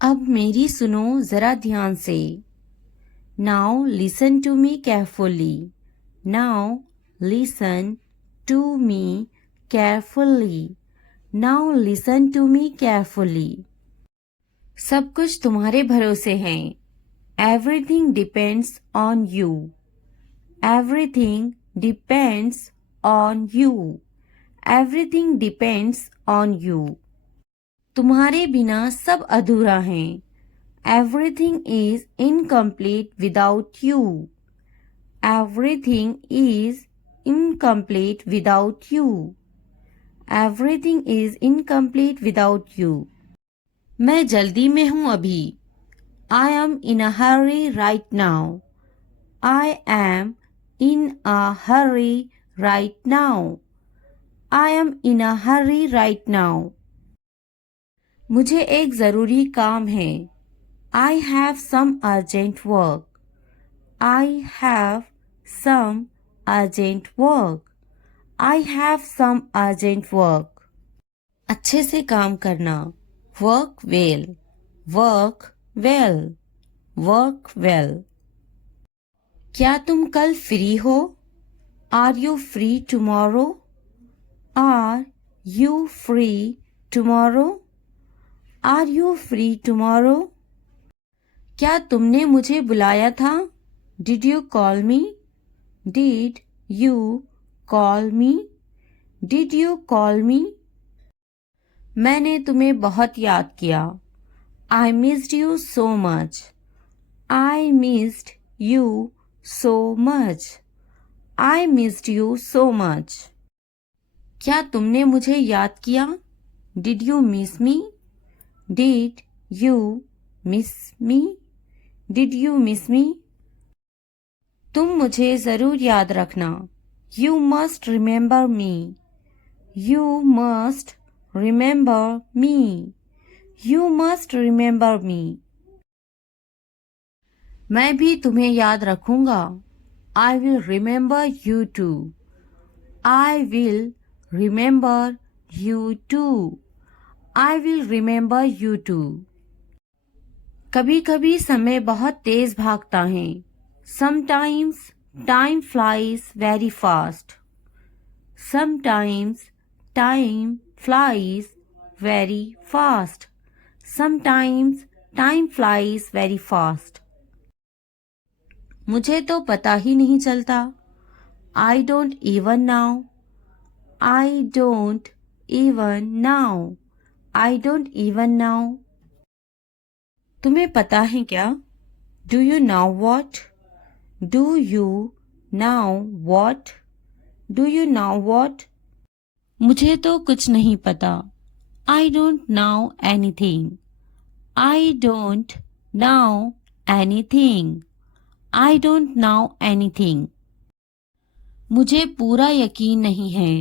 अब मेरी सुनो जरा ध्यान से। Now listen to me carefully. Now listen to me carefully. Now listen to me carefully. सब कुछ तुम्हारे भरोसे है। Everything depends on you. Everything depends on you. Everything depends on you. तुम्हारे बिना सब अधूरा है। Everything is incomplete without you. Everything is incomplete without you. Everything is incomplete without you. मैं जल्दी में हूँ अभी। I am in a hurry right now. I am in a hurry right now. I am in a hurry right now. मुझे एक जरूरी काम है। I have some urgent work. I have some urgent work. I have some urgent work. अच्छे से काम करना। Work well. Work well. Work well. क्या तुम कल फ्री हो? Are you free tomorrow? Are you free tomorrow? Are you free tomorrow? क्या तुमने मुझे बुलाया था? Did you call me? Did you call me? Did you call me? मैंने तुम्हें बहुत याद किया। I missed you so much. I missed you so much. I missed you so much. क्या तुमने मुझे याद किया? Did you miss me? Did you miss me? Did you miss me? तुम मुझे जरूर याद रखना। You must remember me. You must remember me. You must remember me. मैं भी तुम्हें याद रखूंगा। I will remember you too. I will remember you too. I will remember you too. कभी कभी समय बहुत तेज भागता है। Sometimes time flies very fast. Sometimes time flies very fast. Sometimes time flies very fast. मुझे तो पता ही नहीं चलता। I don't even know. I don't even know. I don't even know. तुम्हें पता है क्या? Do you know what? Do you know what? Do you know what? मुझे तो कुछ नहीं पता। I don't know anything. I don't know anything. I don't know anything. मुझे पूरा यकीन नहीं है।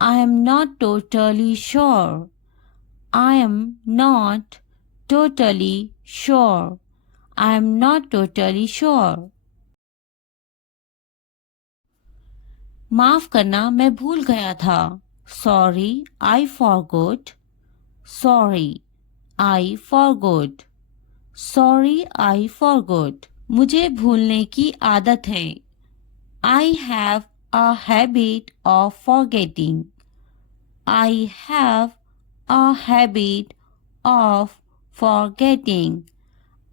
I am not totally sure. I am not totally sure. I am not totally sure. माफ करना मैं भूल गया था। Sorry I forgot. Sorry I forgot. Sorry I forgot. मुझे भूलने की आदत है। I have a habit of forgetting. I have a habit of forgetting.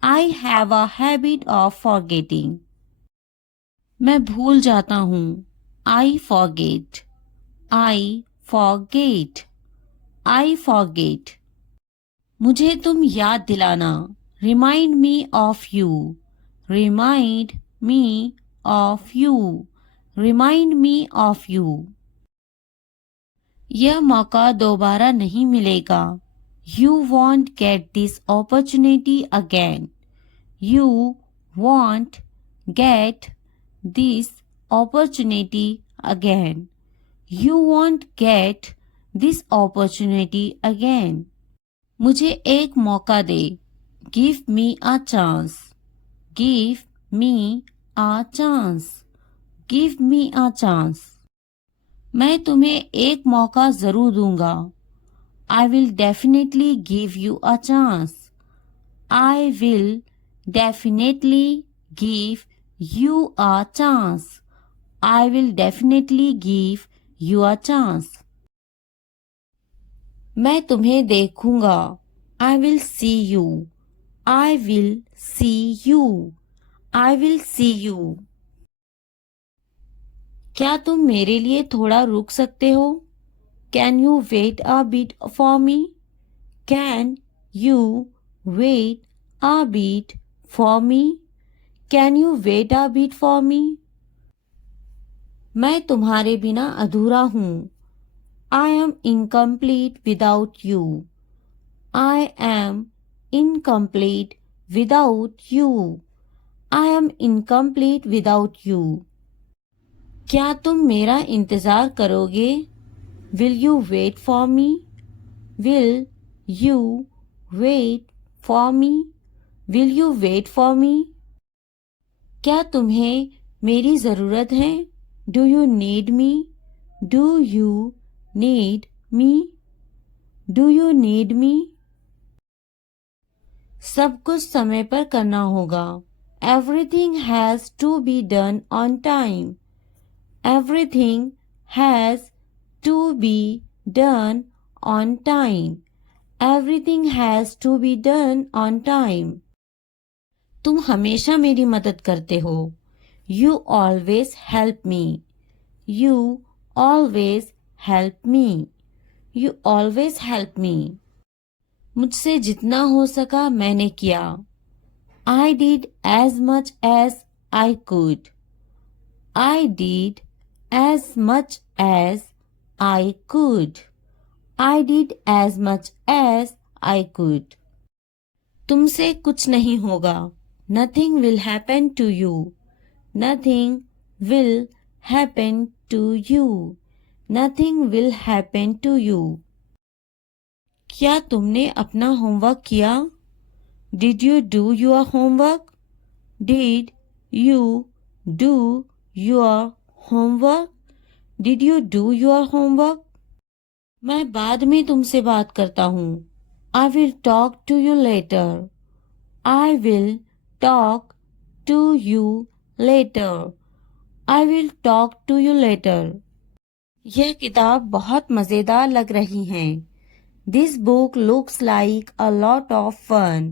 I have a habit of forgetting. मैं भूल जाता हूँ। I forget. I forget. I forget. मुझे तुम याद दिलाना। Remind me of you. Remind me of you. Remind me of you. यह मौका दोबारा नहीं मिलेगा। You won't get this opportunity again. You won't get this opportunity again. You won't get this opportunity again. मुझे एक मौका दे। Give me a chance. Give me a chance. Give me a chance. मैं तुम्हें एक मौका जरूर दूंगा। I will definitely give you a chance. I will definitely give you a chance. I will definitely give you a chance. मैं तुम्हें देखूंगा. I will see you. I will see you. I will see you. क्या तुम मेरे लिए थोड़ा रुक सकते हो? Can you wait a bit for me? Can you wait a bit for me? Can you wait a bit for me? मैं तुम्हारे बिना अधूरा हूँ. I am incomplete without you. I am incomplete without you. I am incomplete without you. क्या तुम मेरा इंतज़ार करोगे? Will you wait for me? Will you wait for me? Will you wait for me? क्या तुम्हें मेरी ज़रूरत है? Do you need me? Do you need me? Do you need me? सब कुछ समय पर करना होगा. Everything has to be done on time. Everything has to be done on time. Everything has to be done on time. तुम हमेशा मेरी मदद करते हो. You always help me. You always help me. You always help me. मुझसे जितना हो सका मैंने किया. I did as much as I could. I did as much as I could. I did as much as I could. तुमसे कुछ नहीं होगा. Nothing will happen to you. Nothing will happen to you. Nothing will happen to you. क्या तुमने अपना homework किया? Did you do your homework? Did you do your homework? Did you do your homework? मैं बाद में तुमसे बात करता हूँ. I will talk to you later. I will talk to you later. I will talk to you later. यह किताब बहुत मज़ेदार लग रही है. This book looks like a lot of fun.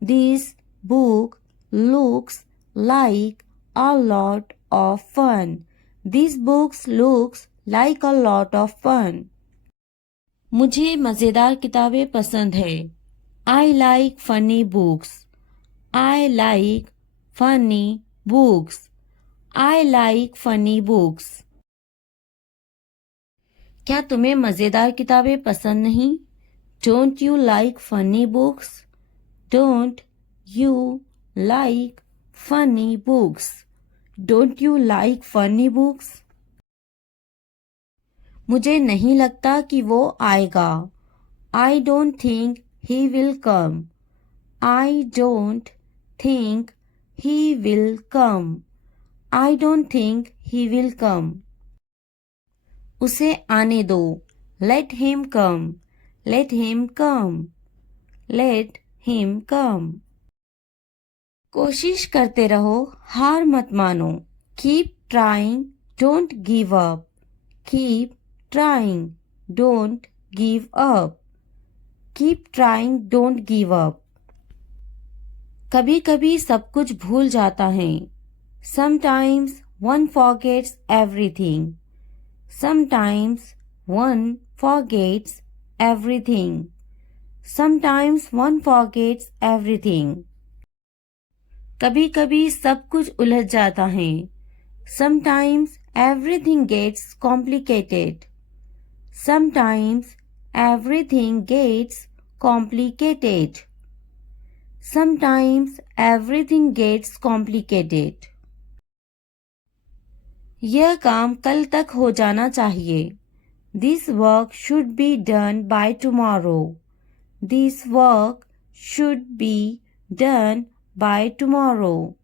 This book looks like a lot of fun. This book looks like a lot of fun. मुझे मज़ेदार किताबें पसंद है. I like funny books. I like funny books. I like funny books. क्या तुम्हें मज़ेदार किताबें पसंद नहीं? Don't you like funny books? Don't you like funny books? Don't you like funny books? मुझे नहीं लगता कि वो आएगा. I don't think he will come. I don't think he will come. I don't think he will come. उसे आने दो. Let him come. Let him come. Let him come. कोशिश करते रहो, हार मत मानो. Keep trying. Don't give up. Keep trying. Don't give up. Keep trying. Don't give up. कभी कभी सब कुछ भूल जाता है. Sometimes one forgets everything. Sometimes one forgets everything. Sometimes one forgets everything. कभी कभी सब कुछ उलझ जाता है. Sometimes everything gets complicated. Sometimes everything gets complicated. Sometimes everything gets complicated. यह काम कल तक हो जाना चाहिए. This work should be done by tomorrow. This work should be done by tomorrow.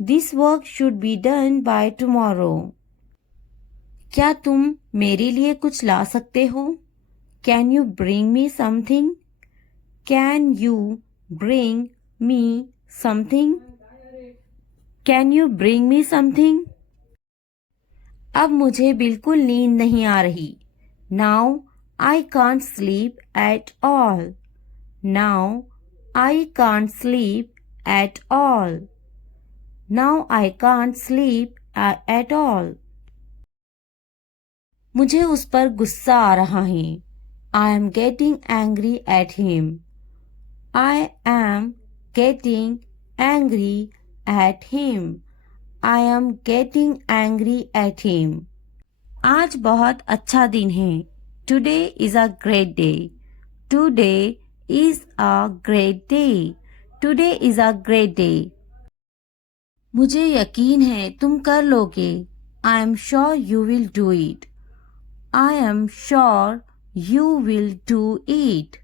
This work should be done by tomorrow. क्या तुम मेरे लिए कुछ ला सकते हो? Can you bring me something? Can you bring me something? Can you bring me something? अब मुझे बिल्कुल नींद नहीं आ रही. Now I can't sleep at all. Now I can't sleep at all. Now I can't sleep at all. मुझे उस पर गुस्सा आ रहा है. I am getting angry at him. I am getting angry at him. I am getting angry at him. आज बहुत अच्छा दिन है. Today is a great day. Today is a great day. Today is a great day. मुझे यकीन है तुम कर लोगे. I am sure you will do it. I am sure you will do it.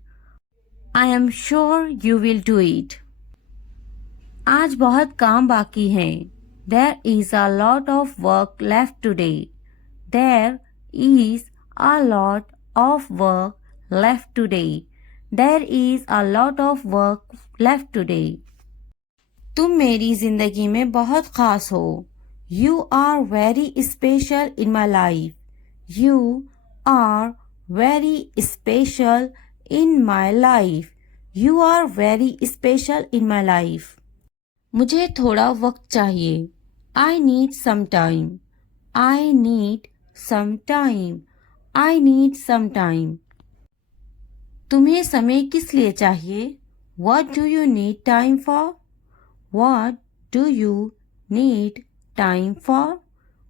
I am sure you will do it. आज बहुत काम बाकी है. There is a lot of work left today. There is a lot of work left today. There is a lot of work left today. तुम मेरी जिंदगी में बहुत खास हो. You are very special in my life. You are very special in my life. You are very special in my life. मुझे थोड़ा वक्त चाहिए. I need some time. I need some time. I need some time. तुम्हें समय किस लिए चाहिए? What do you need time for? What do you need time for?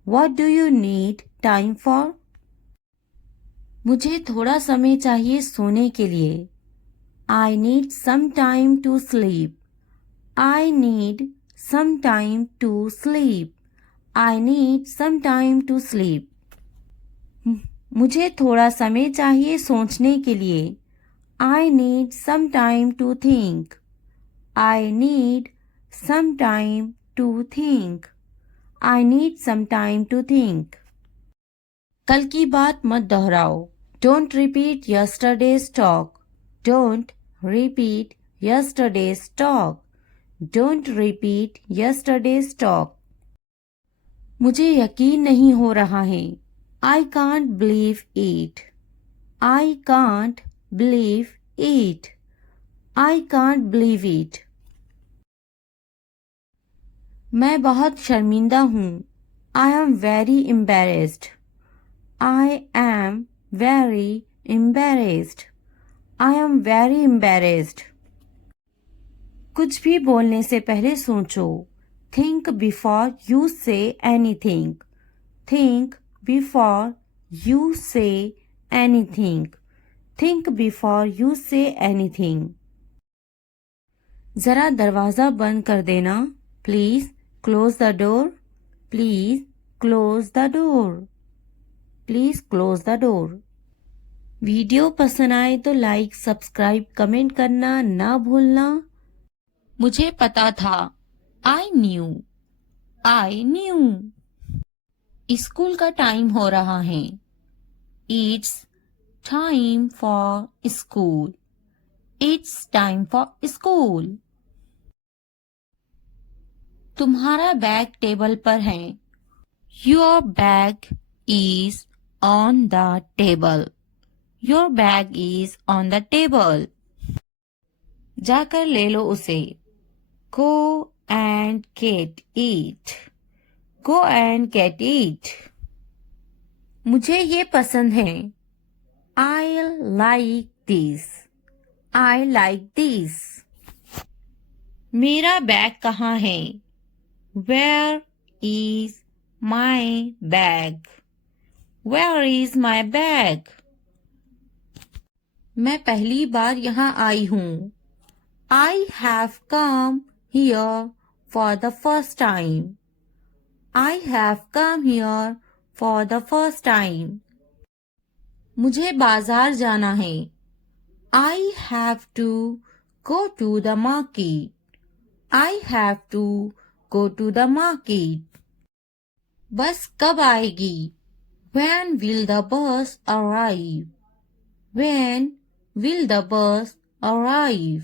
What do you need time for? मुझे थोड़ा समय चाहिए सोने के लिए. I need some time to sleep. I need some time to sleep. I need some time to sleep. मुझे थोड़ा समय चाहिए सोचने के लिए. I need some time to think. I need some time to think. I need some time to think. कल की बात मत दोहराओ. Don't repeat yesterday's talk. Don't repeat yesterday's talk. Don't repeat yesterday's talk. मुझे यकीन नहीं हो रहा है. I can't believe it. I can't believe it. I can't believe it. मैं बहुत शर्मिंदा हूँ. I am very embarrassed. I am very embarrassed. I am very embarrassed. कुछ भी बोलने से पहले सोचो. Think before you say anything. Think before you say anything. Think before you say anything. जरा दरवाज़ा बंद कर देना. Please close the door. Please close the door. Please close the door. Video पसंद आए तो लाइक, सब्सक्राइब, कमेंट करना ना भूलना. मुझे पता था. I knew. I knew. School का टाइम हो रहा है. It's time for school. It's time for school. तुम्हारा बैग टेबल पर है. Your bag is on the table. Your bag is on the table. जाकर ले लो उसे. Go and get it. Go and get it. मुझे ये पसंद है. I like this. I like this. मेरा बैग कहाँ है? Where is my bag? Where is my bag? मैं पहली बार यहाँ आई हूँ. I have come here for the first time. I have come here for the first time. मुझे बाजार जाना है. I have to go to the market. I have to go to the market. बस कब आएगी? When will the bus arrive? When will the bus arrive?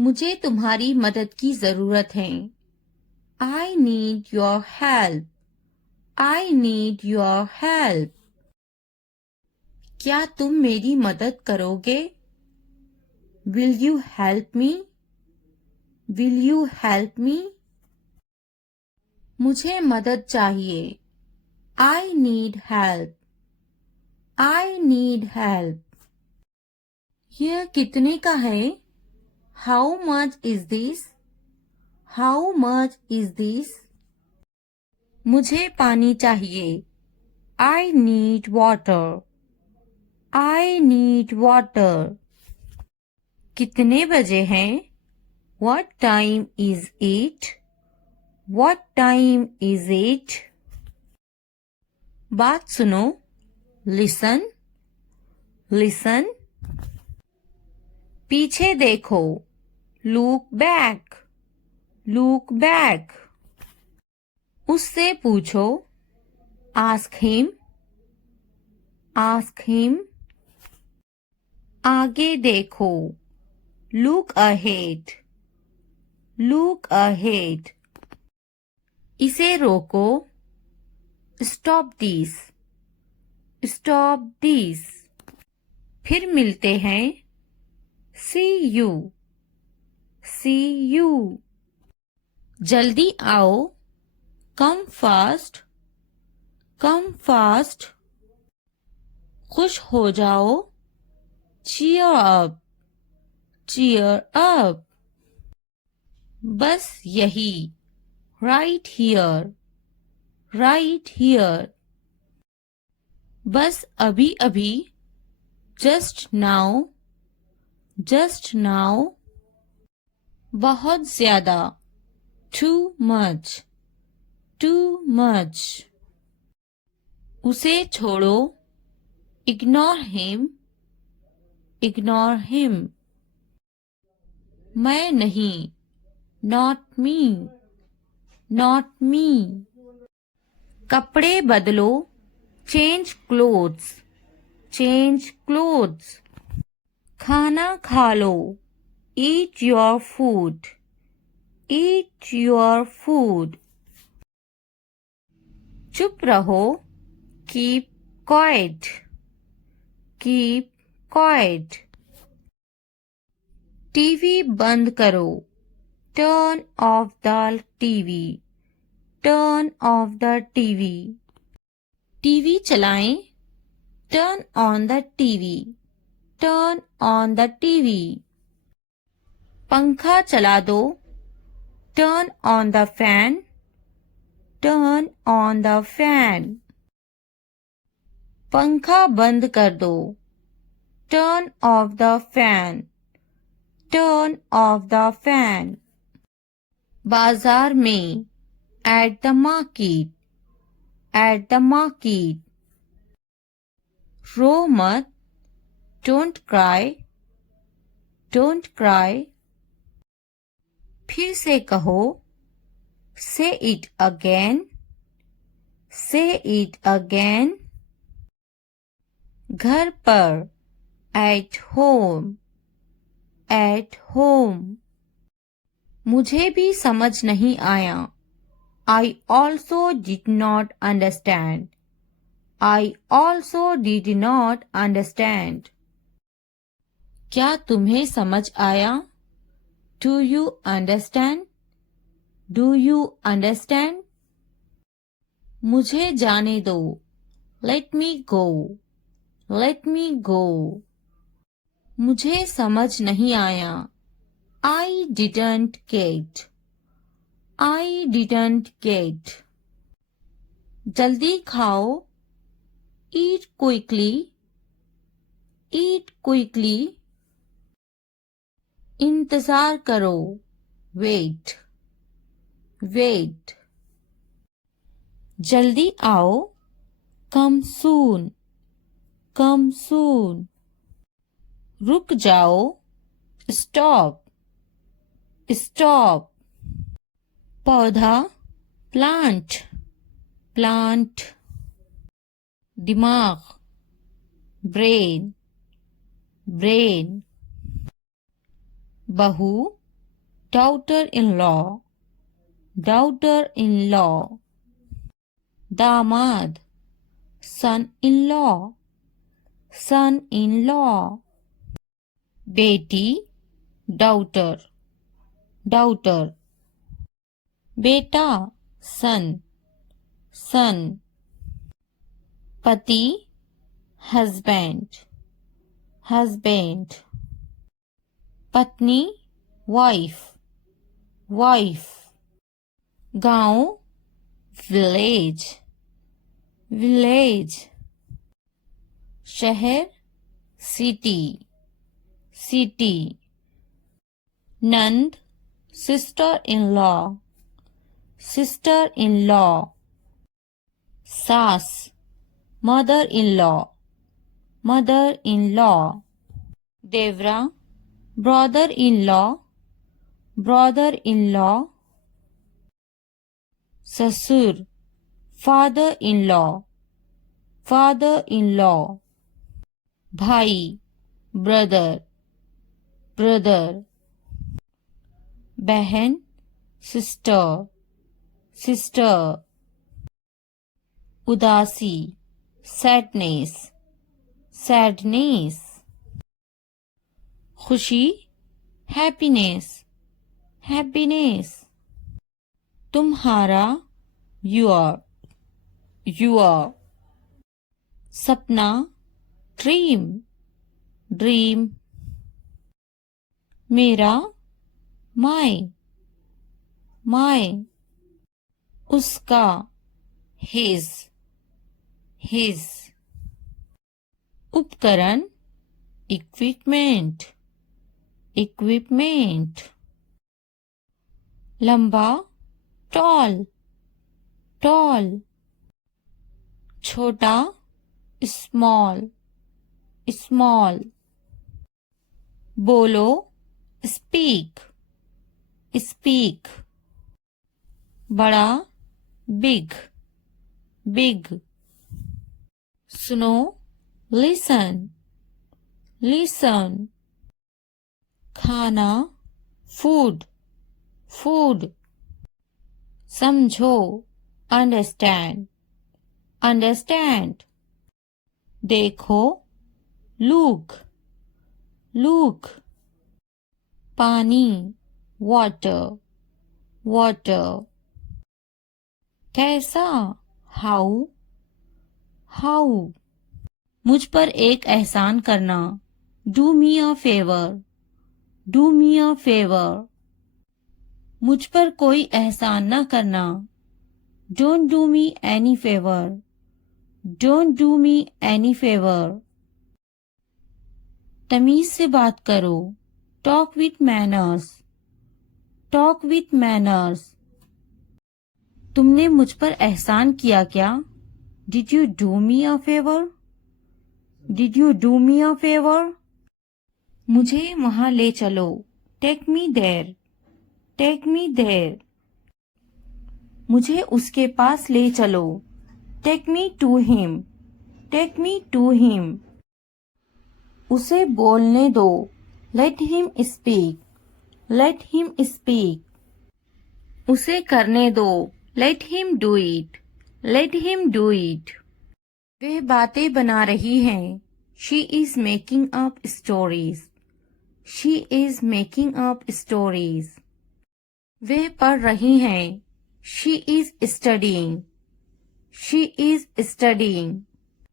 मुझे तुम्हारी मदद की जरूरत है। I need your help. I need your help. क्या तुम मेरी मदद करोगे? Will you help me? Will you help me? मुझे मदद चाहिए। I need help. I need help. यह कितने का है? How much is this? How much is this? मुझे पानी चाहिए। I need water. I need water. कितने बजे हैं? What time is it? What time is it? बात सुनो। Listen. Listen. पीछे देखो। Look back. Look back. उससे पूछो। Ask him. Ask him. आगे देखो। Look ahead. Look ahead. इसे रोको। Stop this. Stop this. फिर मिलते हैं। See you. See you. जल्दी आओ। Come fast. Come fast. खुश हो जाओ। Cheer up. Cheer up. बस यही। Right here. Right here. बस अभी अभी। Just now. Just now. बहुत ज्यादा। Too much. Too much. उसे छोड़ो। Ignore him. Ignore him. मैं नहीं। Not me. Not me. कपड़े बदलो। Change clothes. Change clothes. खाना खा लो। Eat your food. Eat your food. चुप रहो। Keep quiet. Keep quiet. TV बंद करो। Turn off the TV. Turn off the TV. TV चलाएं। Turn on the TV. Turn on the TV. पंखा चला दो। Turn on the fan. Turn on the fan. पंखा बंद कर दो। Turn off the fan. Turn off the fan. बाजार में। At the market. At the market. रो मत। Don't cry. Don't cry. फिर से कहो। Say it again. Say it again. घर पर। At home. At home. मुझे भी समझ नहीं आया। I also did not understand. I also did not understand. क्या तुम्हें समझ आया? Do you understand? Do you understand? मुझे जाने दो। Let me go. Let me go. मुझे समझ नहीं आया। I didn't get. I didn't get. जल्दी खाओ। Eat quickly. Eat quickly. इंतजार करो। Wait. Wait. जल्दी आओ। Come soon. Come soon. रुक जाओ। Stop. Stop. पौधा। Plant. Plant. दिमाग। Brain. Brain. बहू। daughter-in-law, daughter-in-law. दामाद, son-in-law, son-in-law. बेटी, daughter, daughter. बेटा, son, son. पति, husband, husband. पत्नी, wife, wife. गांव, village, village. शहर, city, city. नंद, sister-in-law, sister-in-law. सास, mother-in-law, mother-in-law. देवरा, brother-in-law, brother-in-law. ससुर, father-in-law, father-in-law. भाई, brother, brother. बहन, sister, sister. उदासी, sadness, sadness. खुशी, happiness, happiness. तुम्हारा, your, your. सपना, dream, dream. मेरा, my, my. उसका, his, his. उपकरण, equipment, equipment. लंबा, tall, tall. छोटा, small, small. बोलो, speak, speak. बड़ा, big, big. सुनो, listen, listen. खाना, food, food. समझो, understand, understand. देखो, look, look. पानी, water, water. कैसा, how, how. मुझ पर एक एहसान करना, do me a favor, do me a favor. मुझ पर कोई एहसान न करना, don't do me any favor, don't do me any favor. तमीज से बात करो, talk with manners, talk with manners. तुमने मुझ पर एहसान किया क्या? Did you do me a favor? Did you do me a favor? मुझे वहां ले चलो, take me there, take me there. मुझे उसके पास ले चलो, take me to him, take me to him. उसे बोलने दो, let him speak, let him speak. उसे करने दो, let him do it, let him do it. वह बातें बना रही हैं, she is making up stories, she is making up stories. वह पढ़ रही हैं, she is studying, she is studying.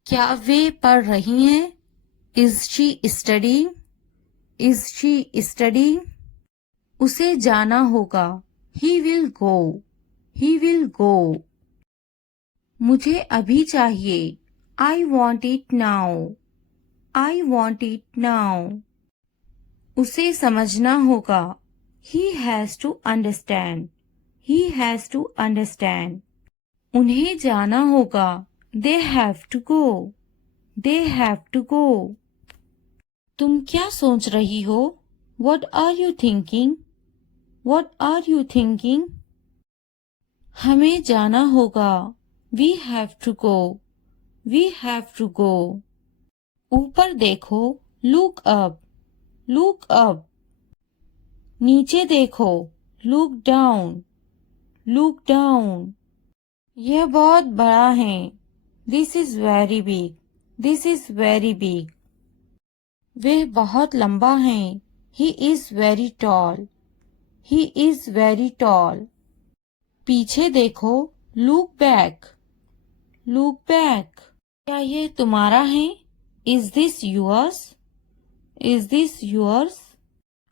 क्या वे पढ़ रही हैं? Is she studying? Is she studying? उसे जाना होगा, he will go, he will go. मुझे अभी चाहिए, I want it now, I want it now. उसे समझना होगा, he has to understand, he has to understand. उन्हें जाना होगा, they have to go, they have to go. तुम क्या सोच रही हो? What are you thinking? What are you thinking? हमें जाना होगा, we have to go, we have to go. ऊपर देखो, look up, look up. नीचे देखो, लुक डाउन, लुक डाउन। यह बहुत बड़ा है, this is very big, this is very big. वह बहुत लंबा है, he is very tall, he is very tall. पीछे देखो, लुक बैक, लुक बैक। क्या ये तुम्हारा है? Is this yours? Is this yours?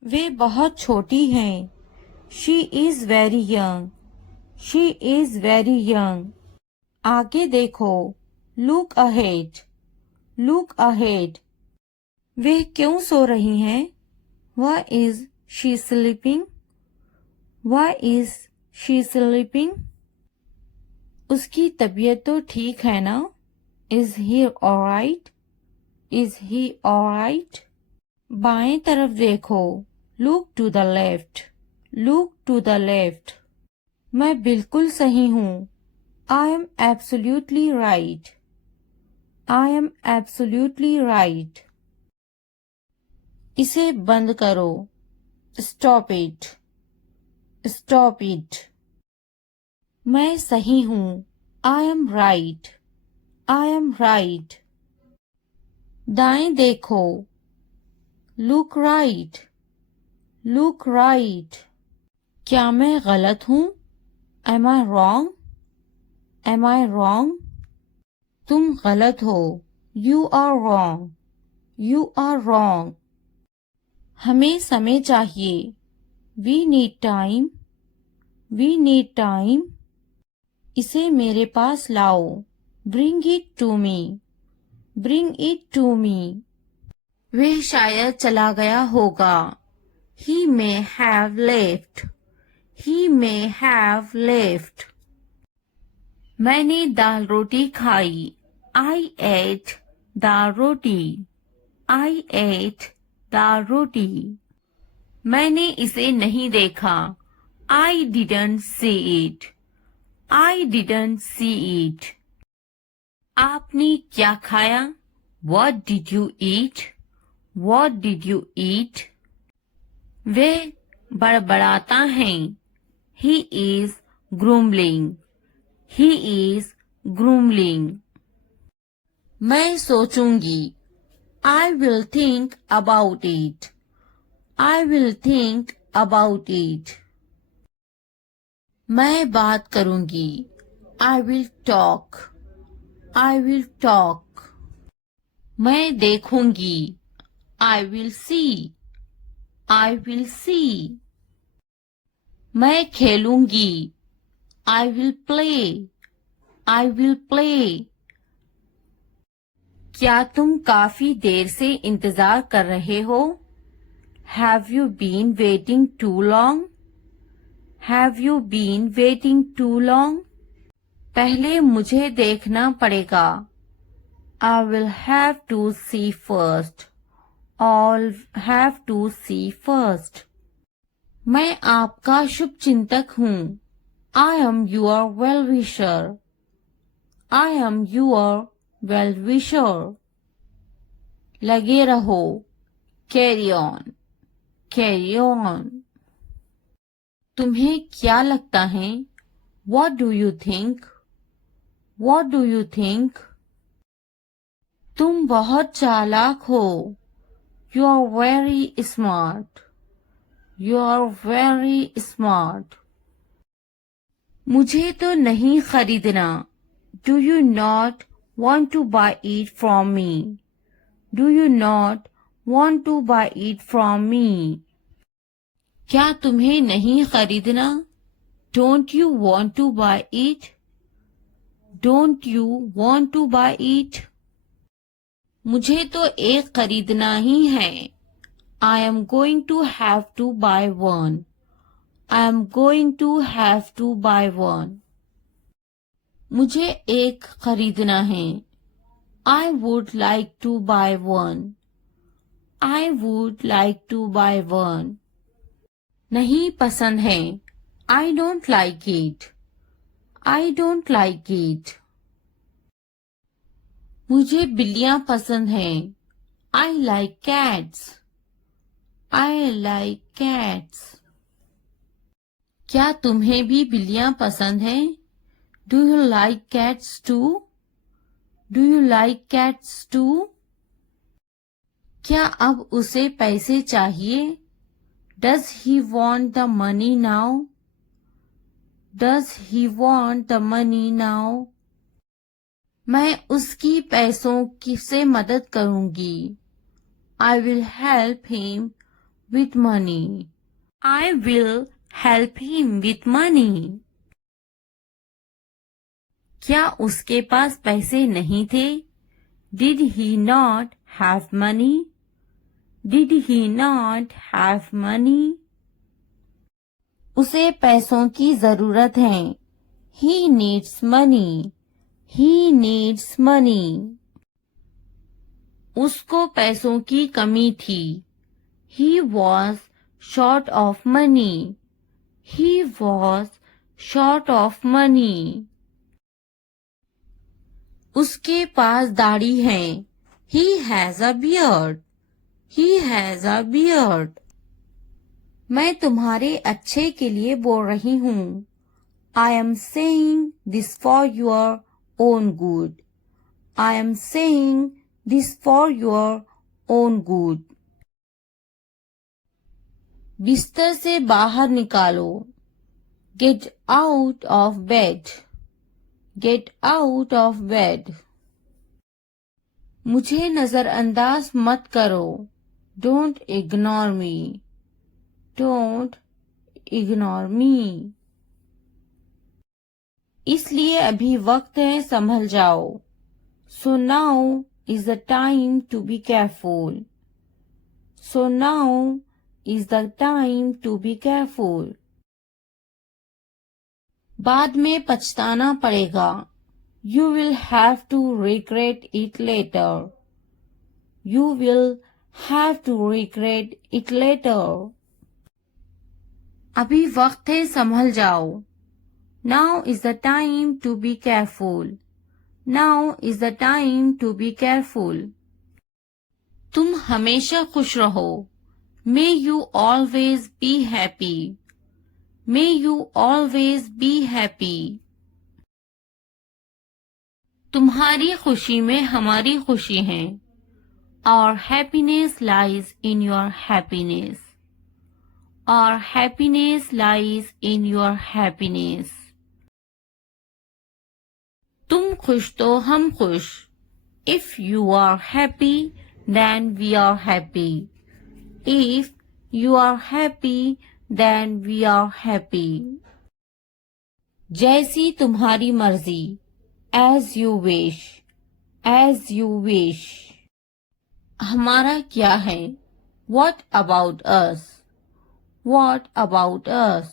वे बहुत छोटी हैं, she is very young, she is very young. आगे देखो, लुक अहेड, लुक अहेड। वे क्यों सो रही हैं? Why is she sleeping? Why is she sleeping? उसकी तबीयत तो ठीक है ना? Is he alright? Is he alright? बाएं तरफ देखो, Look to the left, look to the left। मैं बिल्कुल सही हूँ, I am absolutely right, I am absolutely right। इसे बंद करो, Stop it, stop it। मैं सही हूँ, I am right, I am right। दाएं देखो, Look right, look right। क्या मैं गलत हूँ? Am I wrong? Am I wrong? तुम गलत हो, You are wrong, You are wrong। हमें समय चाहिए, We need time, We need time। इसे मेरे पास लाओ, Bring it to me, Bring it to me। वह शायद चला गया होगा, He may have left, He may have left। मैंने दाल रोटी खाई, I ate dal roti, I ate दाल रोटी। मैंने इसे नहीं देखा, I didn't see it, I didn't see it। आपने क्या खाया? What did you eat? What did you eat? वह बड़बड़ाता है, He is grumbling, He is grumbling। मैं सोचूंगी, I will think about it, I will think about it। मैं बात करूंगी, I will talk, I will talk। मैं देखूंगी, I will see, I will see। मैं खेलूंगी, I will play, I will play। क्या तुम काफी देर से इंतजार कर रहे हो? Have you been waiting too long? Have you been waiting too long? पहले मुझे देखना पड़ेगा, I will have to see first, I'll have to see first। मैं आपका शुभ चिंतक हूँ, I am your well-wisher, I am your well-wisher। लगे रहो, carry on, carry on। तुम्हें क्या लगता है? What do you think? What do you think? तुम बहुत चालाक हो, You are very smart, You are very smart। मुझे तो नहीं खरीदना, Do you not want to buy it from me? Do you not want to buy it from me? क्या तुम्हें नहीं खरीदना? Don't you want to buy it? Don't you want to buy it? मुझे तो एक खरीदना ही है, I am going to have to buy one, I am going to have to buy one। मुझे एक खरीदना है, I would like to buy one, I would like to buy one। नहीं पसंद है, I don't like it, I don't like it। मुझे बिल्लियां पसंद हैं, I like cats, I like cats। क्या तुम्हें भी बिल्लियां पसंद हैं? Do you like cats too? Do you like cats too? क्या अब उसे पैसे चाहिए? Does he want the money now? Does he want the money now? मैं उसकी पैसों की से मदद करूंगी। I will help him with money. I will help him with money. क्या उसके पास पैसे नहीं थे? Did he not have money? Did he not have money? उसे पैसों की जरूरत है। He needs money. He needs money. उसको पैसों की कमी थी। He was short of money. He was short of money. उसके पास दाढ़ी है। He has a beard. He has a beard. मैं तुम्हारे अच्छे के लिए बोल रही हूँ। I am saying this for your own good. I am saying this for your own good. बिस्तर से बाहर निकालो। Get out of bed. Get out of bed. मुझे नजरअंदाज मत करो। Don't ignore me. Don't ignore me. इसलिए अभी वक्त है संभल जाओ। So now is the time to be careful. So now is the time to be careful. बाद में पछताना पड़ेगा। You will have to regret it later. You will have to regret it later. अभी वक्त है संभल जाओ। Now is the time to be careful. Now is the time to be careful. तुम हमेशा खुश रहो। May you always be happy. May you always be happy. तुम्हारी खुशी में हमारी खुशी है। Our happiness lies in your happiness. Our happiness lies in your happiness. तुम खुश तो हम खुश। If you are happy, then we are happy. If you are happy, then we are happy. जैसी तुम्हारी मर्जी। As you wish. As you wish. हमारा क्या है? What about us? What about us?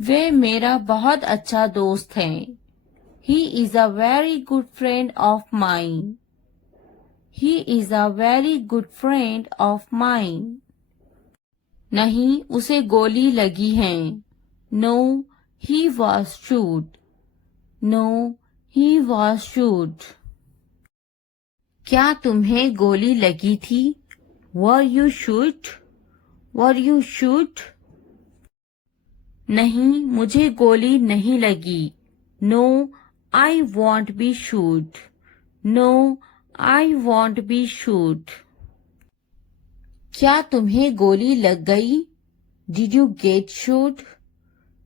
वे मेरा बहुत अच्छा दोस्त है। He is a very good friend of mine. He is a very good friend of mine. नहीं, उसे गोली लगी है। No, he was shot. No, he was shot. क्या तुम्हें गोली लगी थी? Were you shot? Were you shot? नहीं, मुझे गोली नहीं लगी। No, I won't be shot. No, I won't be shot. क्या तुम्हें गोली लग गई? Did you get shot?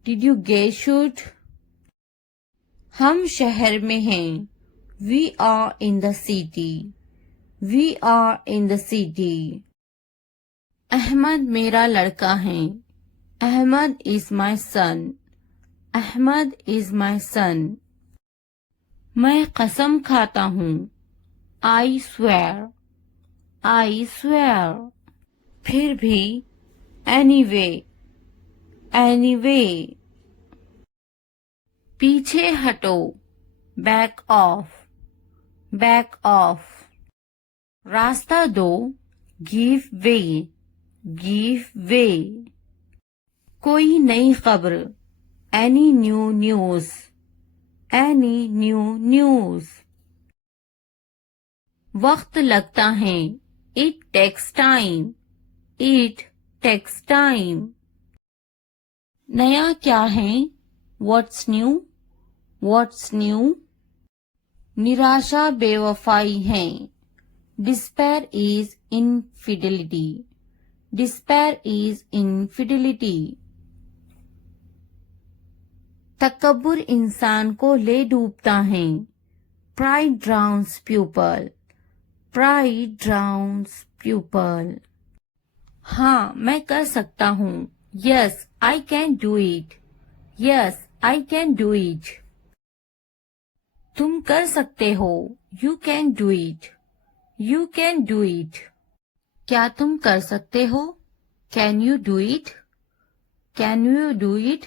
Did you get shot? हम शहर में हैं। We are in the city. We are in the city. Ahmad मेरा लड़का है। Ahmad is my son. Ahmad is my son. मैं कसम खाता हूँ। I swear. I swear. फिर भी anyway. Anyway. पीछे हटो। Back off. Back off. रास्ता दो। Give way. Give way. कोई नई खबर। Any new news. Any new news. वक्त लगता है। It takes time. It takes time. नया क्या है? What's new? What's new? निराशा बेवफाई है. Despair is infidelity. Despair is infidelity. तकब्बुर इंसान को ले डूबता है. Pride drowns pupil. Pride drowns pupil. हाँ, मैं कर सकता हूँ. Yes, I can do it. Yes, I can do it. तुम कर सकते हो. You can do it. You can do it. क्या तुम कर सकते हो? Can you do it? Can you do it?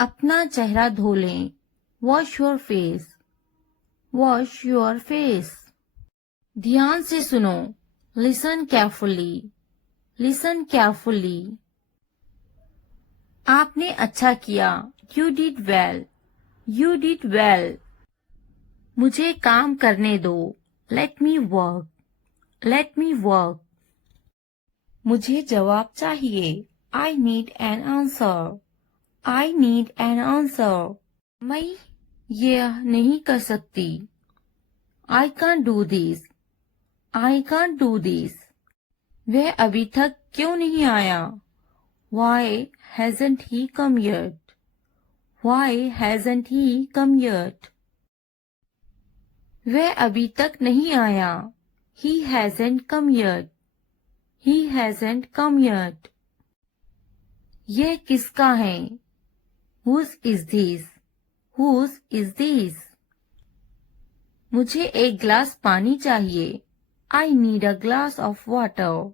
अपना चेहरा धो लें. Wash your face. Wash your face. ध्यान से सुनो. Listen carefully. Listen carefully. आपने अच्छा किया. You did well. You did well. मुझे काम करने दो. Let me work. Let me work. मुझे जवाब चाहिए. I need an answer. I need an answer. मैं यह नहीं कर सकती. I can't do this. I can't do this. वह अभी तक क्यों नहीं आया? Why hasn't he come yet? Why hasn't he come yet? वह अभी तक नहीं आया. He hasn't come yet. He hasn't come yet. यह किसका है? Whose is this? Whose is this? मुझे एक गिलास पानी चाहिए. I need a glass of water.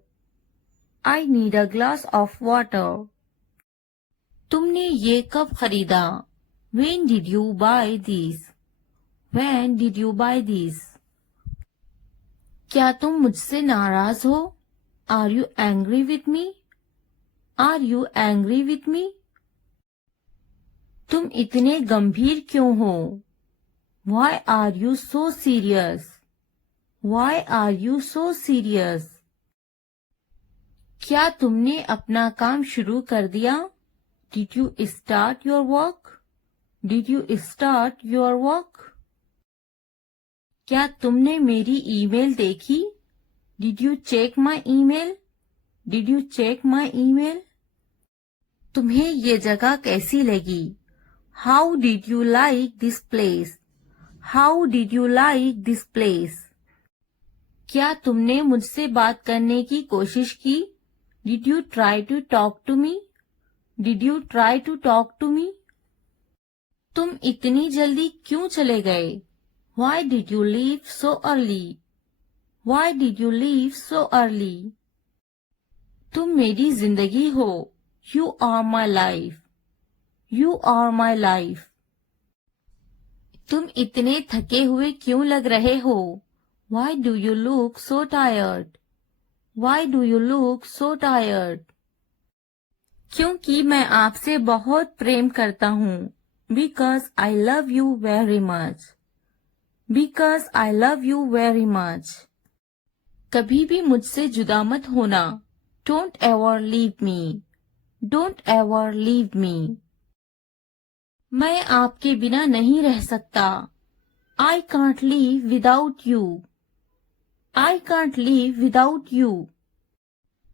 I need a glass of water. तुमने ये कब खरीदा? When did you buy this? When did you buy this? क्या तुम मुझसे नाराज हो? Are you angry with me? Are you angry with me? तुम इतने गंभीर क्यों हो? Why are you so serious? Why are you so serious? क्या तुमने अपना काम शुरू कर दिया? Did you start your work? Did you start your work? क्या तुमने मेरी ईमेल देखी? Did you check my email? Did you check my email? तुम्हें ये जगह कैसी लगी? How did you like this place? How did you like this place? क्या तुमने मुझसे बात करने की कोशिश की? Did you try to talk to me? Did you try to talk to me? तुम इतनी जल्दी क्यों चले गए? Why did you leave so early? Why did you leave so early? तुम मेरी जिंदगी हो. You are my life. You are my life. तुम इतने थके हुए क्यों लग रहे हो? Why do you look so tired? Why do you look so tired? क्योंकि मैं आपसे बहुत प्रेम करता हूँ. Because I love you very much. Because I love you very much. कभी भी मुझसे जुदा मत होना. Don't ever leave me. Don't ever leave me. मैं आपके बिना नहीं रह सकता. I can't live without you. I can't live without you.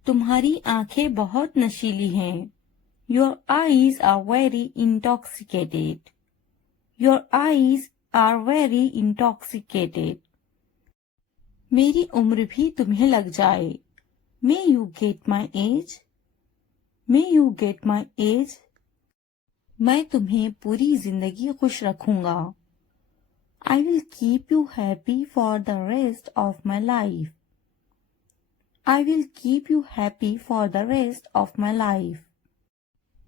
तुम्हारी आंखें बहुत नशीली हैं. Your eyes are very intoxicated. Your eyes are very intoxicated. मेरी उम्र भी तुम्हें लग जाए. May you get my age? May you get my age? मैं तुम्हें पूरी जिंदगी खुश रखूंगा. I will keep you happy for the rest of my life. I will keep you happy for the rest of my life.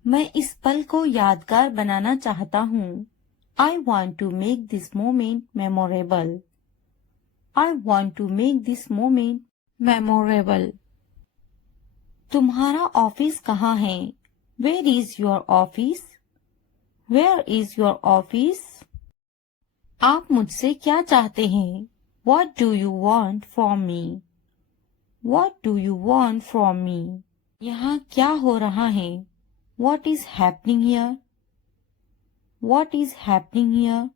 मैं इस पल को यादगार बनाना चाहता हूँ. I want to make this moment memorable. I want to make this moment memorable. तुम्हारा office कहाँ है? Where is your office? Where is your office? आप मुझसे क्या चाहते हैं? What do you want from me? What do you want from me? यहाँ क्या हो रहा है? What is happening here? What is happening here?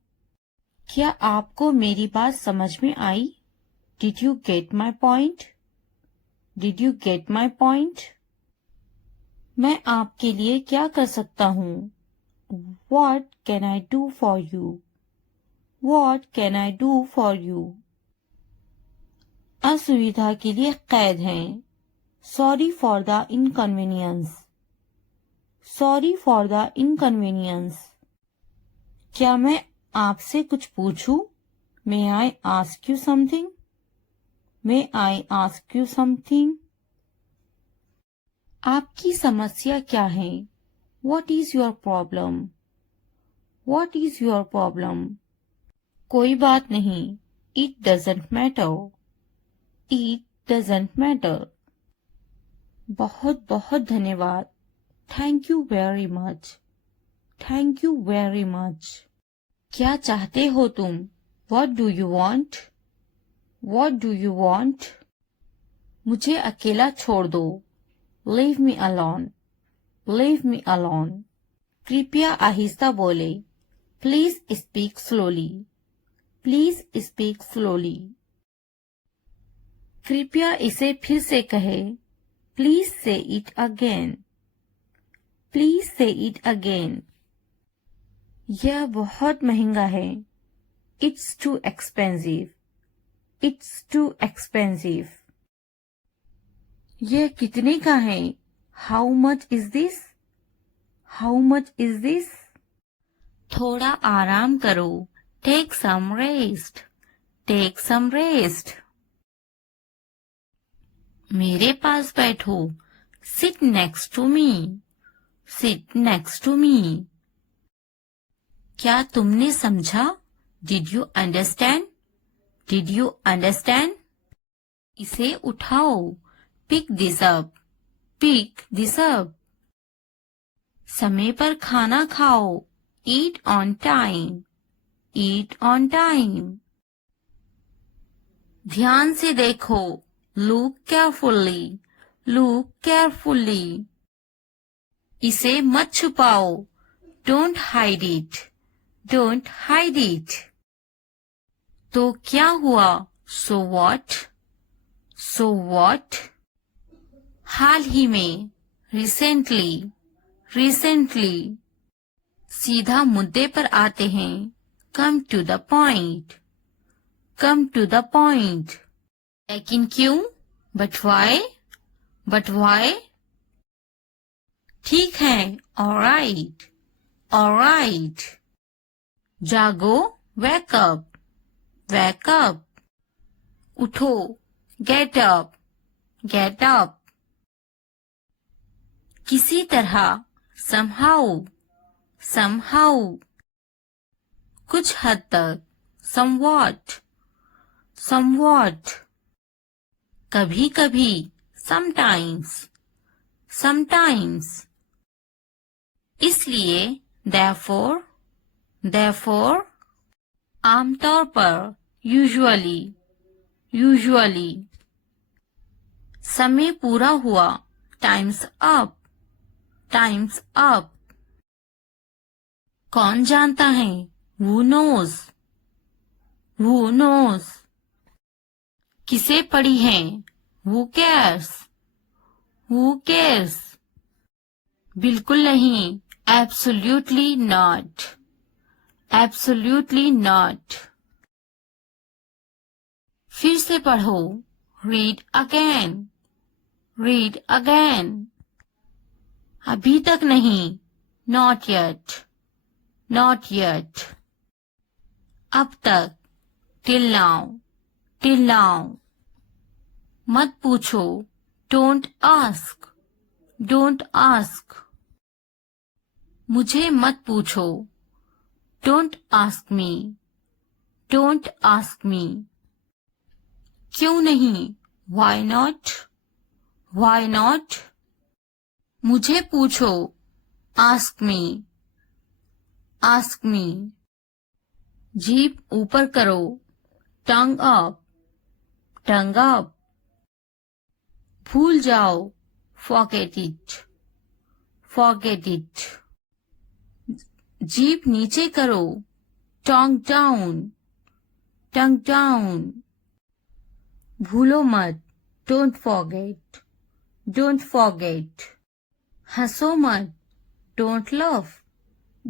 क्या आपको मेरी बात समझ में आई? Did you get my point? Did you get my point? मैं आपके लिए क्या कर सकता हूँ? What can I do for you? What can I do for you? असुविधा के लिए कैद हैं. Sorry for the inconvenience. Sorry for the inconvenience. क्या मैं आपसे कुछ पूछूं? May I ask you something? May I ask you something? आपकी समस्या क्या है? What is your problem? What is your problem? कोई बात नहीं. It doesn't matter. It doesn't matter. बहुत बहुत धन्यवाद. Thank you very much. Thank you very much. क्या चाहते हो तुम? What do you want? What do you want? मुझे अकेला छोड़ दो. Leave me alone. Leave me alone. कृपया आहिस्ता बोले. Please speak slowly. Please speak slowly. कृपया इसे फिर से कहे. Please say it again. Please say it again. यह बहुत महंगा है. It's too expensive. It's too expensive. यह कितने का है? How much is this? How much is this? थोड़ा आराम करो. Take some rest. Take some rest. मेरे पास बैठो. Sit next to me. Sit next to me. क्या तुमने समझा? Did you understand? Did you understand? इसे उठाओ. Pick this up. Pick this up. समय पर खाना खाओ. Eat on time. Eat on time. ध्यान से देखो. Look carefully. Look carefully. इसे मत छुपाओ. Don't hide it. Don't hide it. तो क्या हुआ? So what? So what? हाल ही में. Recently. Recently. सीधा मुद्दे पर आते हैं. Come to the point. Come to the point. लेकिन क्यों? But why? But why? ठीक है. All right. All right. जागो. Wake up. Wake up. उठो. Get up. Get up. किसी तरह. Somehow. Somehow. कुछ हद तक. Somewhat. Somewhat. कभी कभी. Sometimes. Sometimes. इसलिए. Therefore. Therefore. आमतौर पर. Usually. Usually. समय पूरा हुआ. Time's up. Time's up. कौन जानता है? Who knows? Who knows? किसे पड़ी है? Who cares? Who cares? बिल्कुल नहीं. Absolutely not. Absolutely not. फिर से पढ़ो. Read again. Read again. अभी तक नहीं. Not yet. Not yet. अब तक. Till now. Till now. मत पूछो. Don't ask. Don't ask. मुझे मत पूछो. Don't ask me. Don't ask me. क्यों नहीं? Why not? Why not? मुझे पूछो. Ask me. Ask me. जीभ ऊपर करो. Tongue up. Tongue up. भूल जाओ. Forget it. forget it. जीभ नीचे करो, tongue down, tongue down. भूलो मत, don't forget, don't forget. हंसो मत, don't laugh,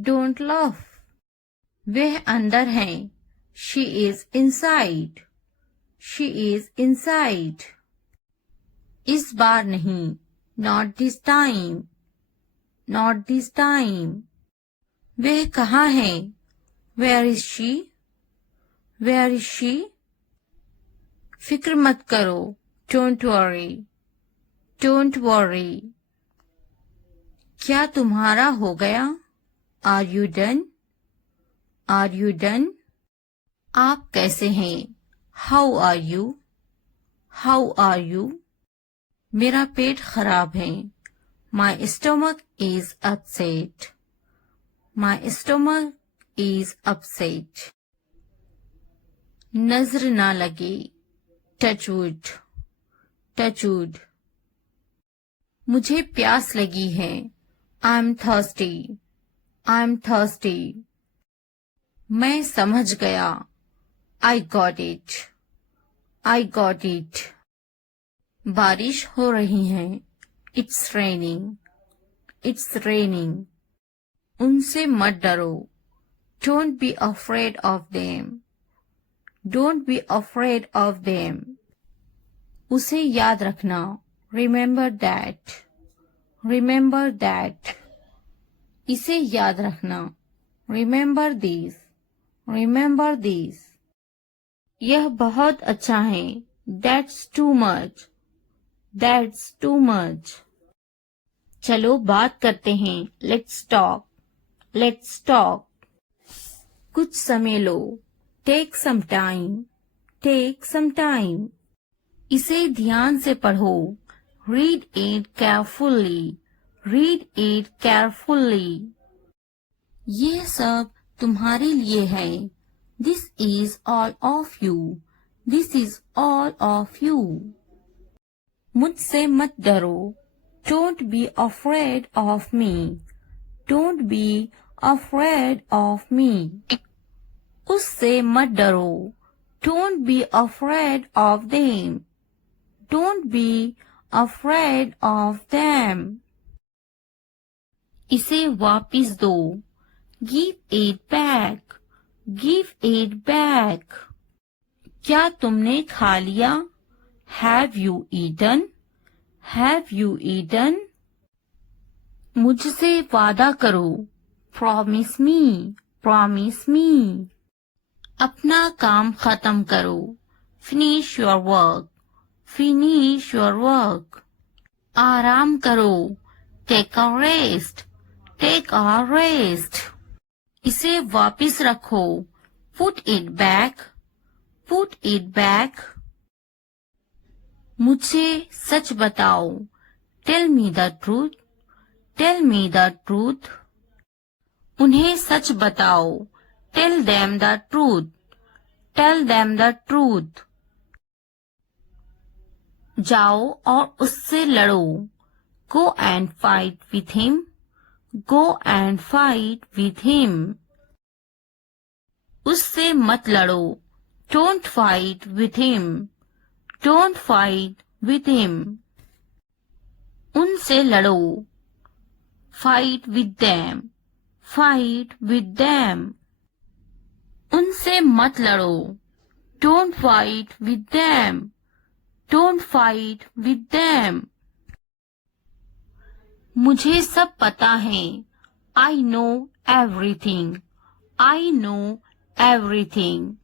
don't laugh. वह अंदर है, she is inside, she is inside. इस बार नहीं, not this time, not this time. वह कहाँ है, where is she, where is she. फिक्र मत करो, don't worry, don't worry. क्या तुम्हारा हो गया, are you done, are you done. आप कैसे हैं, how are you, how are you. मेरा पेट खराब है, my stomach is upset, my stomach is upset. नजर ना लगे, touch wood, touch wood. मुझे प्यास लगी है, I'm thirsty, I'm thirsty. मैं समझ गया, I got it, I got it. बारिश हो रही है, it's raining, it's raining. उनसे मत डरो, don't be afraid of them, don't be afraid of them. उसे याद रखना, remember that, remember that. इसे याद रखना, remember this, remember this. यह बहुत अच्छा है, that's too much, that's too much. चलो बात करते हैं, let's talk, let's talk. कुछ समय लो, take some time, take some time. इसे ध्यान से पढ़ो, read it carefully, read it carefully. ये सब तुम्हारे लिए है, this is all of you, this is all of you. मुझसे मत डरो, don't be afraid of me, don't be afraid of me. उससे मत डरो, don't be afraid of them, don't be afraid of them. इसे वापिस दो, give it back, give it back. क्या तुमने खा लिया, have you eaten, have you eaten. मुझसे वादा करो, promise me, promise me. अपना काम खत्म करो, finish your work, finish your work. आराम करो, take a rest, take a rest. इसे वापिस रखो, put it back, put it back. मुझे सच बताओ, tell me the truth, tell me the truth. उन्हें सच बताओ, tell them the truth, tell them the truth. जाओ और उससे लड़ो, go and fight with him, go and fight with him. उससे मत लड़ो, don't fight with him, don't fight with him. उनसे लड़ो, fight with them, fight with them. उनसे मत लड़ो, don't fight with them, don't fight with them. मुझे सब पता है, I know everything, I know everything.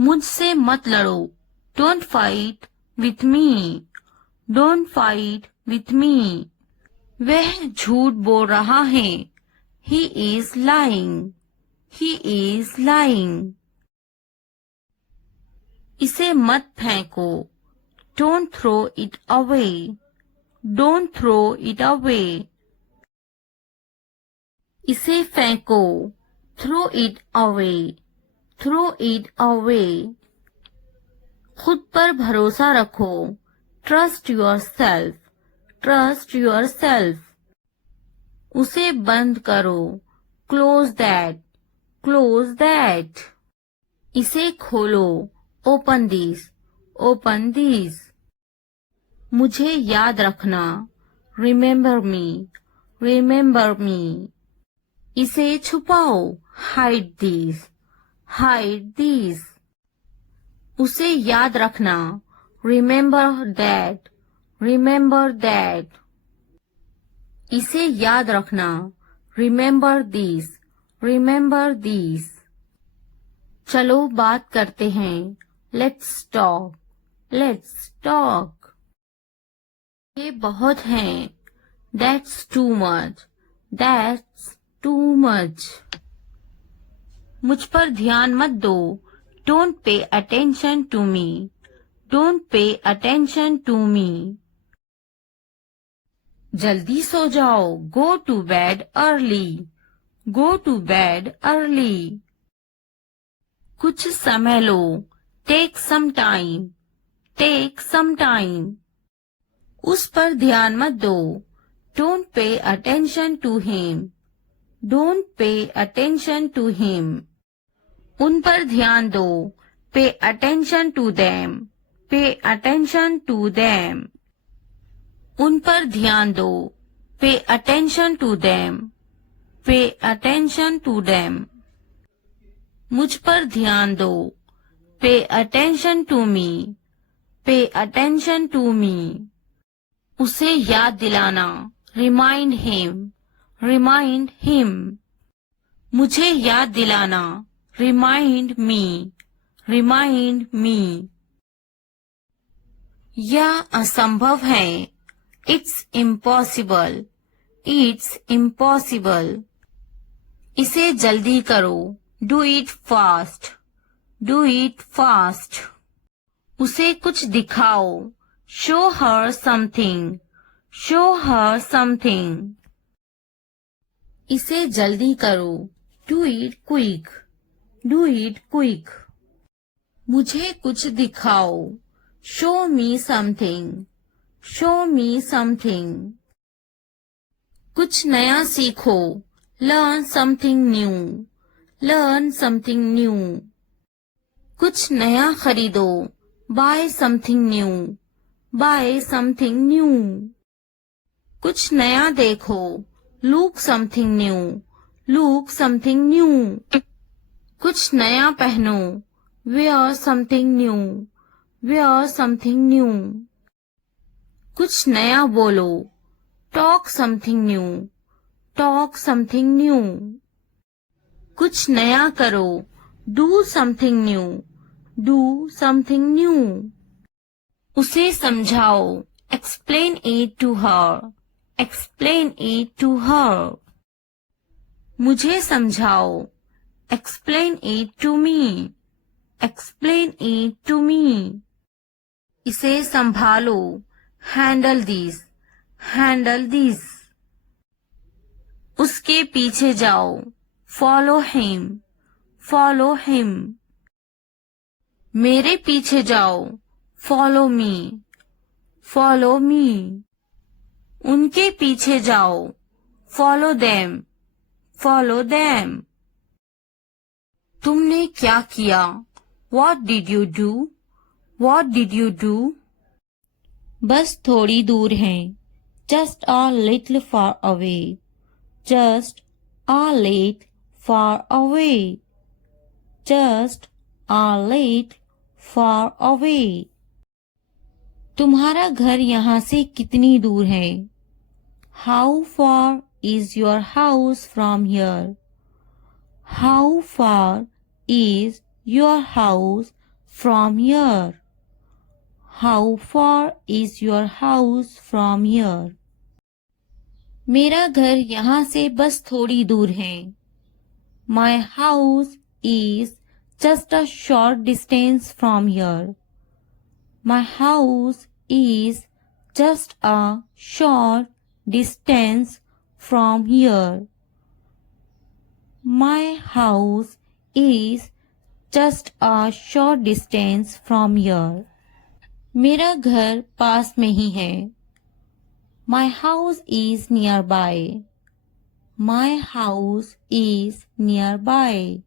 मुझसे मत लड़ो, don't fight with me, don't fight with me. वह झूठ बोल रहा है, he is lying, he is lying. इसे मत फेंको, don't throw it away, don't throw it away. इसे फेंको, throw it away, throw it away. खुद पर भरोसा रखो, trust yourself, trust yourself. उसे बंद करो, क्लोज दैट, क्लोज दैट। इसे खोलो, ओपन दिस, ओपन दिस। मुझे याद रखना, रिमेम्बर मी, रिमेम्बर मी। इसे छुपाओ, हाइड दिस, हाइड दिस। उसे याद रखना, रिमेम्बर दैट, रिमेम्बर दैट। इसे याद रखना, रिमेम्बर दिस, रिमेम्बर दिस। चलो बात करते हैं, लेट्स टॉक, लेट्स टॉक। ये बहुत हैं, that's too much, that's too much. मुझ पर ध्यान मत दो, don't pay attention to me, don't pay attention to me. जल्दी सो जाओ, go to bed early, go to bed early. कुछ समय लो, take some time, take some time. उस पर ध्यान मत दो, don't pay attention to him, don't pay attention to him. उन पर ध्यान दो, pay attention to them, pay attention to them. उन पर ध्यान दो, pay attention to them, pay attention to them. मुझ पर ध्यान दो, पे अटेंशन टू मी, पे अटेंशन टू मी। उसे याद दिलाना, रिमाइंड हिम, रिमाइंड हिम। मुझे याद दिलाना, रिमाइंड मी, रिमाइंड मी। यह असंभव है, इट्स इम्पॉसिबल, इट्स इम्पॉसिबल। इसे जल्दी करो, do it fast, do it fast. उसे कुछ दिखाओ, show her something, show her something. इसे जल्दी करो, do it quick, do it quick. मुझे कुछ दिखाओ, show me something, show me something. कुछ नया सीखो, learn something new, learn something new. कुछ नया खरीदो, buy something new, buy something new. कुछ नया देखो, look something new, look something new. कुछ नया पहनो, wear something new, where something new. कुछ नया बोलो, talk something new, talk something new. कुछ नया करो, do something new, do something new. उसे समझाओ, explain it to her, explain it to her. मुझे समझाओ, explain it to me, explain it to me. इसे संभालो, हैंडल दिस, हैंडल दिस। उसके पीछे जाओ, फॉलो हिम, फॉलो हिम। मेरे पीछे जाओ, फॉलो मी, फॉलो मी। उनके पीछे जाओ, फॉलो देम, फॉलो देम। तुमने क्या किया, what did you do, what did you do. बस थोड़ी दूर है, just a little far away, just a little far away, just a little far away. तुम्हारा घर यहाँ से कितनी दूर है, how far is your house from here, how far is your house from here, how far is your house from here. मेरा घर यहाँ से बस थोड़ी दूर है, my house is just a short distance from here, my house is just a short distance from here, my house is just a short distance from here. मेरा घर पास में ही है, my house is near by, My house is nearby.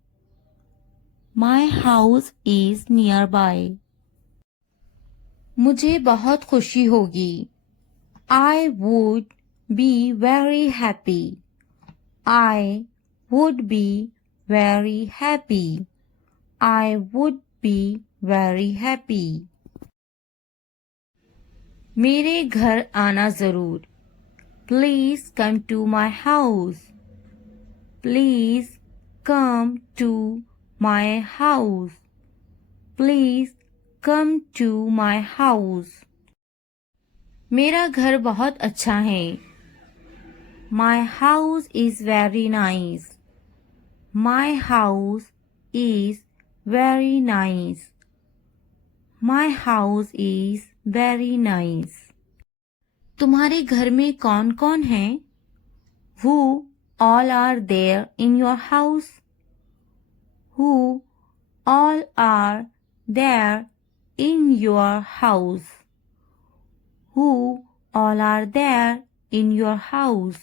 My house is nearby. मुझे बहुत खुशी होगी. I would be very happy. I would be very happy. I would be very happy. मेरे घर आना जरूर. Please come to my house. Please come to my house. Please come to my house. मेरा घर बहुत अच्छा है. My house is very nice. My house is very nice. My house is very nice. तुम्हारे घर में कौन कौन है? Who all are there in your house? Who all are there in your house? Who all are there in your house?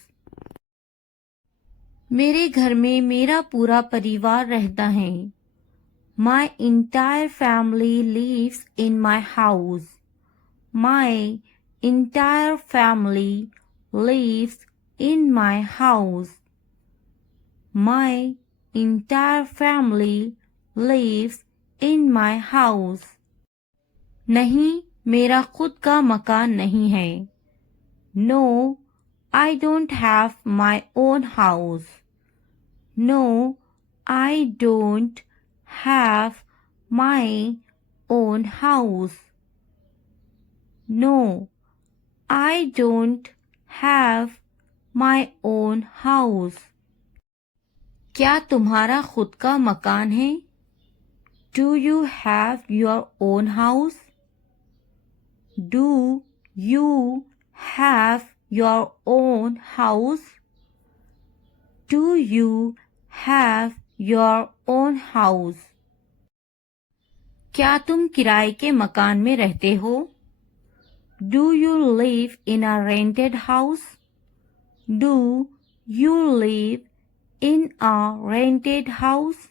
मेरे घर में मेरा पूरा परिवार रहता है. My entire family lives in my house. My entire family lives in my house. My entire family lives in my house. नहीं, मेरा खुद का मकान नहीं है. No, I don't have my own house. No, I don't have my own house. No, I don't have my own house. क्या तुम्हारा खुद का मकान है? Do you have your own house? Do you have your own house? Do you have your own house? क्या तुम किराए के मकान में रहते हो? Do you live in a rented house? Do you live in a rented house?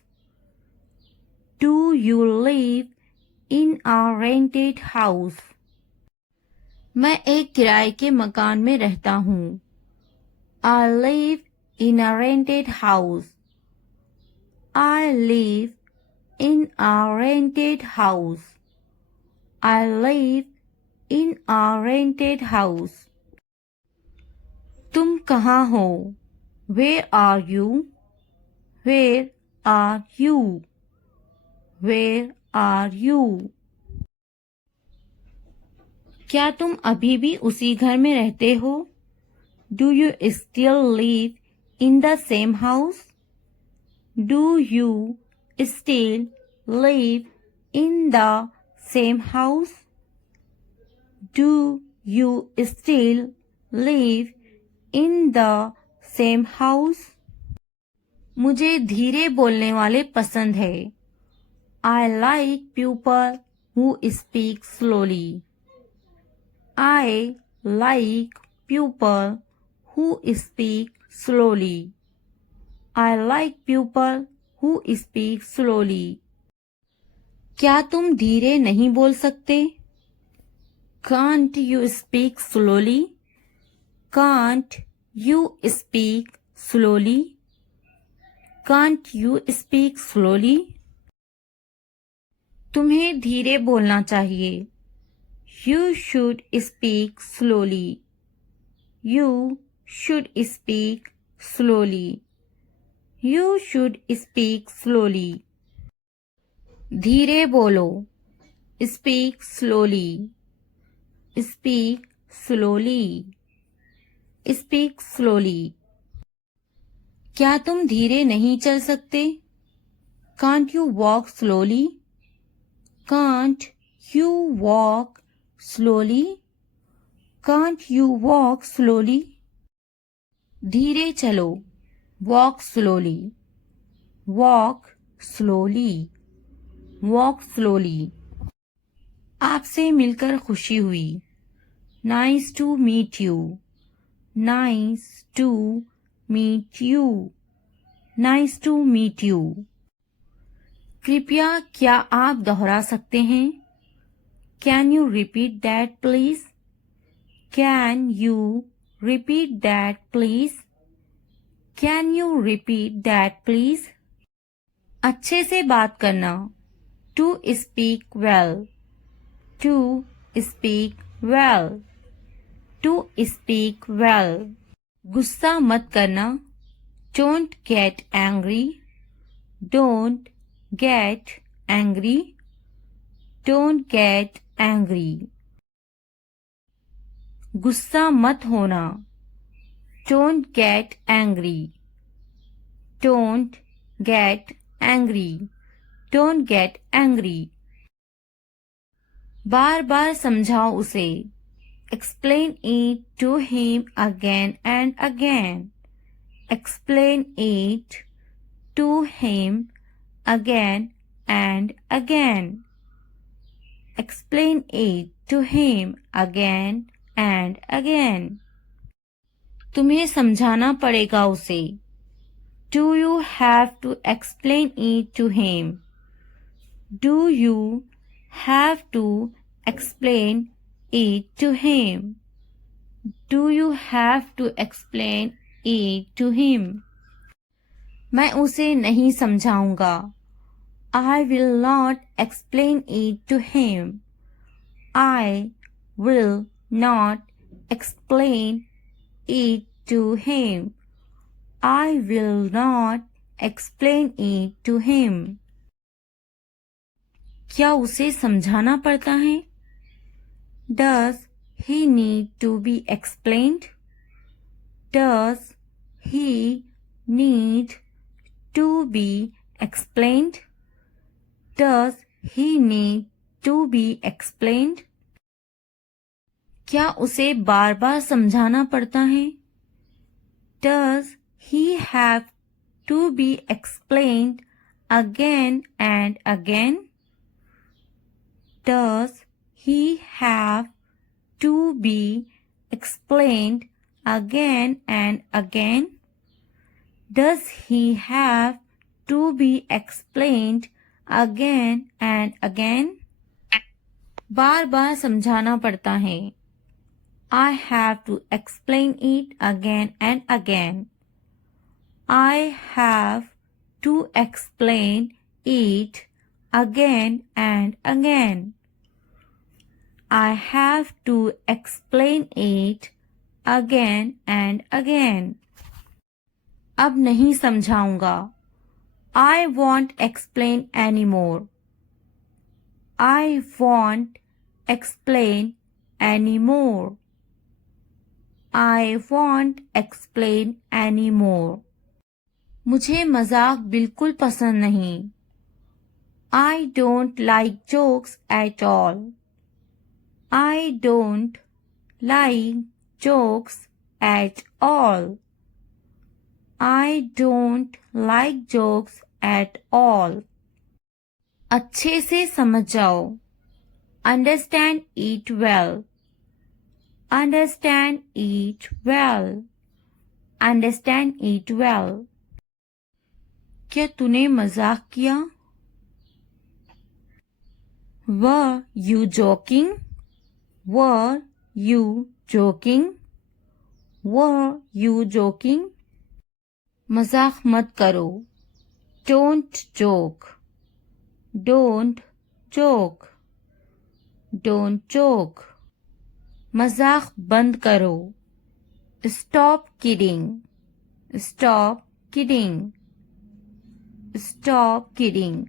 Do you live in a rented house? मैं एक किराए के मकान में रहता हूँ. I live in a rented house. I live in a rented house. I live in a rented house. तुम कहाँ हो? Where are you? Where are you? Where are you? क्या तुम अभी भी उसी घर में रहते हो? Do you still live in the same house? Do you still live in the same house? Do you still live in the same house? मुझे धीरे बोलने वाले पसंद है. I like people who speak slowly. I like people who speak slowly. I like people who speak slowly. क्या तुम धीरे नहीं बोल सकते? Can't you speak slowly? Can't you speak slowly? Can't you speak slowly? तुम्हें धीरे बोलना चाहिए. You should speak slowly. You should speak slowly. You should speak slowly. धीरे बोलो. Speak slowly. Speak slowly. Speak slowly. क्या तुम धीरे नहीं चल सकते? Can't you walk slowly? Can't you walk slowly? Can't you walk slowly? धीरे चलो. Walk slowly. Walk slowly. Walk slowly. आपसे मिलकर खुशी हुई. Nice to meet you. Nice to meet you. Nice to meet you. कृपया क्या आप दोहरा सकते हैं? Can you repeat that please? Can you repeat that please? Can you repeat that please? अच्छे से बात करना. To speak well. To speak well. To speak well. गुस्सा मत करना. Don't get angry. Don't get angry. Don't get angry. गुस्सा मत होना. Don't get angry. Don't get angry. Don't get angry. बार बार समझाओ उसे. Explain it to him again and again. Explain it to him again and again. Explain it to him again and again. तुम्हें समझाना पड़ेगा उसे. Do you have to explain it to him? Do you have to explain it to him? Do you have to explain it to him? मैं उसे नहीं समझाऊंगा. I will not explain it to him. I will not explain it to him. I will not explain it to him. क्या उसे समझाना पड़ता है? Does he need to be explained? Does he need to be explained? Does he need to be explained? क्या उसे बार बार समझाना पड़ता है? Does he have to be explained again and again? Does he have to be explained again and again? Does he have to be explained again and again? बार बार समझाना पड़ता है. I have to explain it again and again. I have to explain it again and again. I have to explain it again and again. अब नहीं समझाऊंगा. I won't explain anymore. I won't explain anymore. I won't explain anymore. मुझे मजाक बिल्कुल पसंद नहीं. I don't like jokes at all. I don't like jokes at all. I don't like jokes at all. अच्छे से समझ जाओ. Understand it well. Understand it well. Understand it well. क्या तूने मजाक किया? Were you joking? Were you joking? Were you joking? मजाक मत करो. Don't joke. Don't joke. Don't joke. मजाक बंद करो. Stop kidding. Stop kidding. Stop kidding.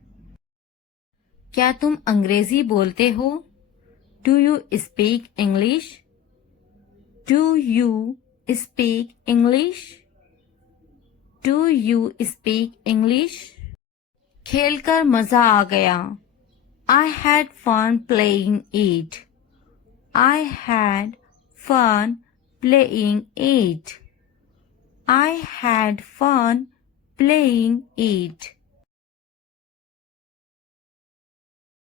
क्या तुम अंग्रेजी बोलते हो? Do you speak English? Do you speak English? Do you speak English? खेलकर मजा आ गया. I had fun playing it. I had fun playing it. I had fun playing it.